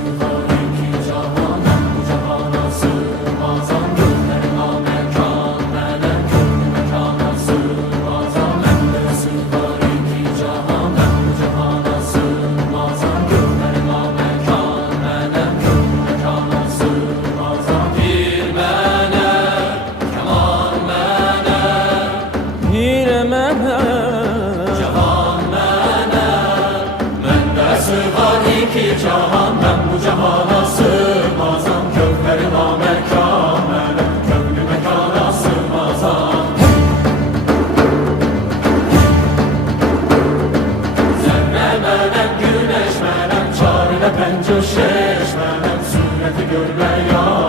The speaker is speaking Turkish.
sığar iki cahan, ben bu cihana sığmazam. Gönlüme mekan, melek gönlü mekana sığmazam. Bende sığar iki cahan, ben bu cihana sığmazam. Gönlüme mekan, melek gönlü mekana sığmazam. Bir mene, keman mene, bir mene, cahan mene. Bende sığar iki cahan, ben bu cihana sığmazam. Gönlüme mekan, melek gönlü mekana sığmazam. Zerre melek, güneş melek, çarine pencür şeş melek, sureti görme ya